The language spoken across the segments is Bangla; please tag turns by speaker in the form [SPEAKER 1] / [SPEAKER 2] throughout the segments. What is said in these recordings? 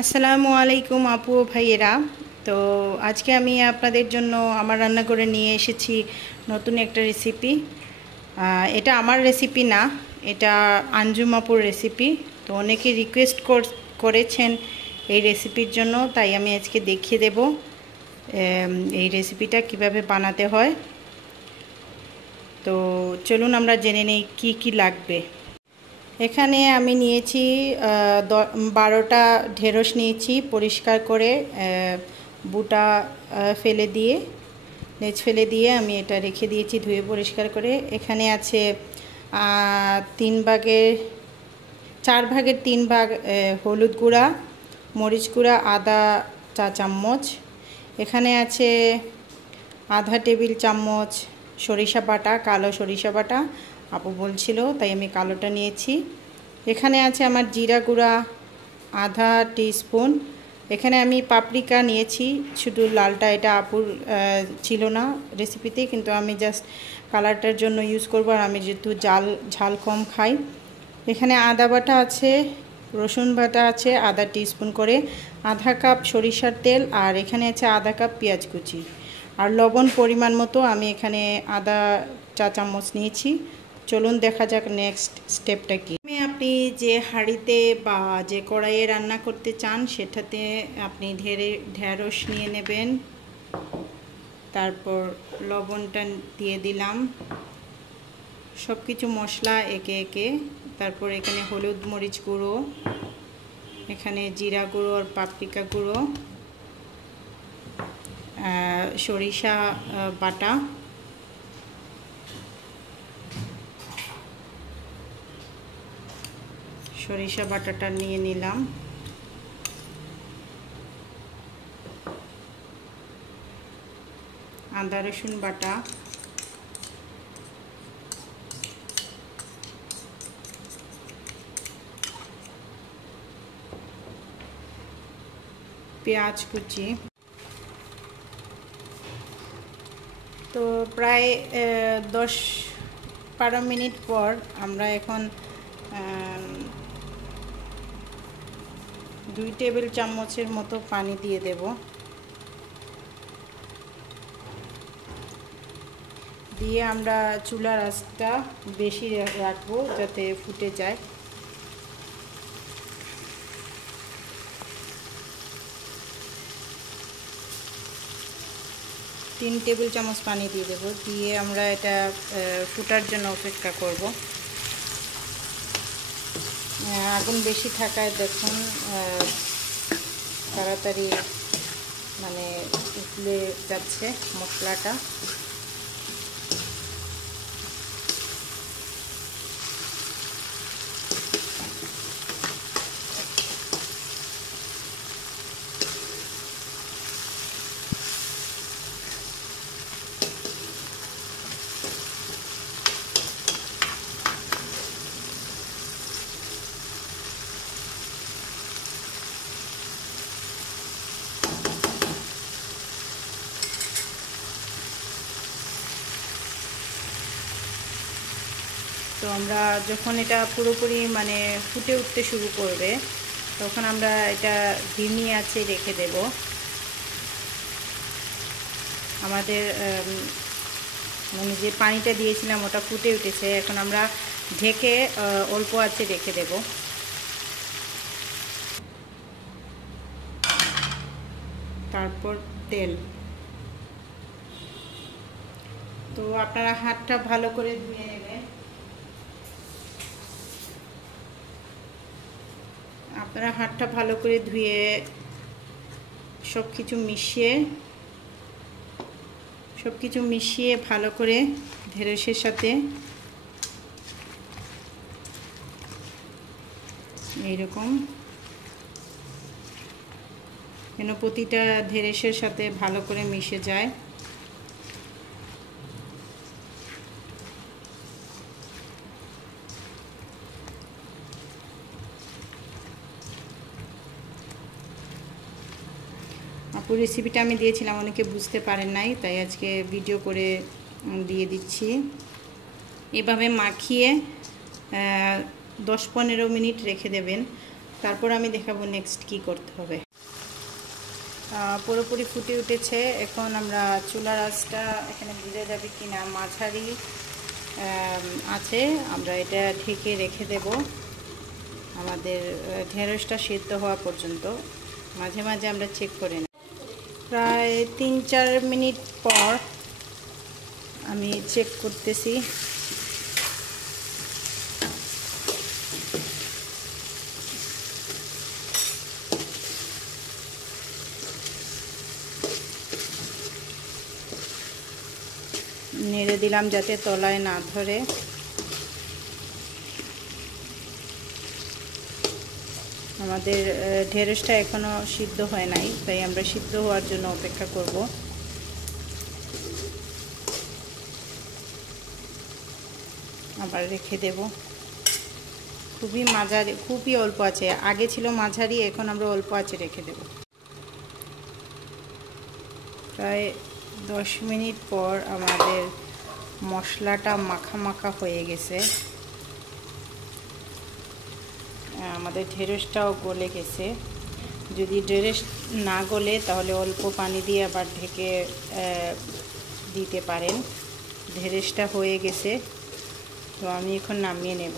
[SPEAKER 1] আসসালামু আলাইকুম আপু ভাইয়েরা। তো আজকে আমি আপনাদের জন্য আমার রান্না করে নিয়ে এসেছি নতুন একটা রেসিপি এটা আমার রেসিপি না, এটা আঞ্জুম আপুর রেসিপি তো অনেকে রিকোয়েস্ট করেছেন এই রেসিপির জন্য, তাই আমি আজকে দেখিয়ে দেব এই রেসিপিটা কীভাবে বানাতে হয়। তো চলুন আমরা জেনে নেই কি কি লাগবে। এখানে আমি নিয়েছি বারোটা ঢেঁড়স নিয়েছি পরিষ্কার করে বুটা ফেলে দিয়ে লেজ ফেলে দিয়ে আমি এটা রেখে দিয়েছি ধুয়ে পরিষ্কার করে। এখানে আছে তিন ভাগের চার ভাগের তিন ভাগ হলুদ গুঁড়া, মরিচ গুঁড়া, আদা চা চামচ। এখানে আছে আধা টেবিল চামচ সরিষা বাটা, কালো সরিষা বাটা আপু বলছিল, তাই আমি কালোটা নিয়েছি। এখানে আছে আমার জিরা গুঁড়া, আধা টিস্পুন। এখানে আমি পাপরিকা নিয়েছি, শুধু লালটা এটা আপুর ছিল না রেসিপিতে কিন্তু আমি জাস্ট কালারটার জন্য ইউজ করব আর আমি যেহেতু জাল, ঝাল কম খাই। এখানে আদা বাটা আছে, রসুন বাটা আছে, আধা টিস্পুন করে, আধা কাপ সরিষার তেল আর এখানে আছে আধা কাপ পেঁয়াজ কুচি। আর লবণ পরিমাণ মতো আমি এখানে আদা চা চামচ নিয়েছি। চলুন দেখা যাক নেক্সট স্টেপটা কি। আমি আপনি যে হাঁড়িতে বা যে কড়াইয়ে রান্না করতে চান, সেটাতে আপনি ঢেড়ে ঢেঁড়স নিয়ে নেবেন। তারপর লবণটা দিয়ে দিলাম। সব কিছু মশলা একে একে। তারপর এখানে হলুদ মরিচ গুঁড়ো, এখানে জিরা গুঁড়ো আর পাপরিকা গুঁড়ো সরিষা বাটা। সরিষা বাটাটা নিয়ে নিলাম। আদা, রসুন বাটা। পেঁয়াজ কুচি। তো প্রায় দশ বারো মিনিট পর আমরা এখন দুই টেবিল চামচের মতো পানি দিয়ে দেব। দিয়ে আমরা চুলার আঁচটা বেশি রাখব যাতে ফুটে যায়। তিন টেবিল চামচ পানি দিয়ে দেবো। দিয়ে আমরা এটা ফুটার জন্য অপেক্ষা করব। আগুন বেশি থাকায় দেখুন তাড়াতাড়ি মানে উঠলে যাচ্ছে মশলাটা। তো আমরা যখন এটা পুরোপুরি মানে ফুটে উঠতে শুরু করবে, তখন আমরা এটা ধিমি আছে রেখে দেব। আমাদের মানে যে পানিটা দিয়েছিলাম ওটা ফুটে উঠেছে, এখন আমরা ঢেকে অল্প আছে রেখে দেব। তারপর তেল। তো আপনারা হাতটা ভালো করে ধুয়ে নেবেন। আপনারা হাতটা ভালো করে ধুয়ে সব কিছু মিশিয়ে সব কিছু মিশিয়ে ভালো করে ঢেঁড়সের সাথে এইরকম যেন প্রতিটা ঢেঁড়সের সাথে ভালো করে মিশে যায়। আপুর রেসিপিটা আমি দিয়েছিলাম, অনেকে বুঝতে পারেন নাই, তাই আজকে ভিডিও করে দিয়ে দিচ্ছি। এভাবে মাখিয়ে দশ পনেরো মিনিট রেখে দেবেন। তারপর আমি দেখাবো নেক্সট কি করতে হবে। পুরোপুরি ফুটে উঠেছে। এখন আমরা চুলার আঁচটা এখানে বুঝে যাবে কি না মাঝারি আছে। আমরা এটা ঢেকে রেখে দেব। আমাদের ঢেঁড়সটা সিদ্ধ হওয়া পর্যন্ত। মাঝে মাঝে আমরা চেক করে প্রায় তিন চার মিনিট পর আমি চেক করতেছি। নেড়ে দিলাম যাতে তলায় না ধরে। আমাদের ঢেঁড়সটা এখনও সিদ্ধ হয় নাই, তাই আমরা সিদ্ধ হওয়ার জন্য অপেক্ষা করব। আবার রেখে দেব। খুবই মাঝারি, খুবই অল্প আছে। আগে ছিল মাঝারি, এখন আমরা অল্প আছে রেখে দেব। প্রায় দশ মিনিট পর আমাদের মশলাটা মাখা মাখা হয়ে গেছে। আমাদের ঢেঁড়সটাও গলে গেছে। যদি ঢেঁড়স না গলে তাহলে অল্প পানি দিয়ে আবার ঢেকে দিতে পারেন। ঢেঁড়সটা হয়ে গেছে, তো আমি এখন নামিয়ে নেব।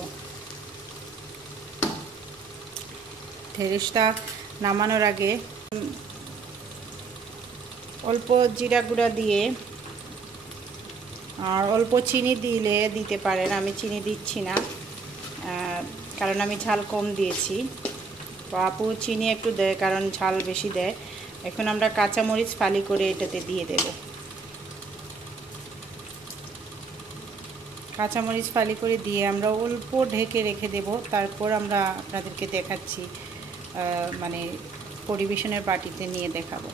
[SPEAKER 1] ঢেঁড়সটা নামানোর আগে অল্প জিরা গুঁড়া দিয়ে, আর অল্প চিনি দিলে দিতে পারেন। আমি চিনি দিচ্ছি না। কারণ আমি ঝাল কম দিয়েছি। তো আপু চিনি একটু দেয়, কারণ ঝাল বেশি দেয়। এখন আমরা কাঁচামরিচ ফালি করে এটাতে দিয়ে দেব। কাঁচামরিচ ফালি করে দিয়ে আমরা অল্প ঢেকে রেখে দেব। তারপর আমরা আপনাদেরকে দেখাচ্ছি মানে পরিবেশনের পার্টিতে নিয়ে দেখাবো।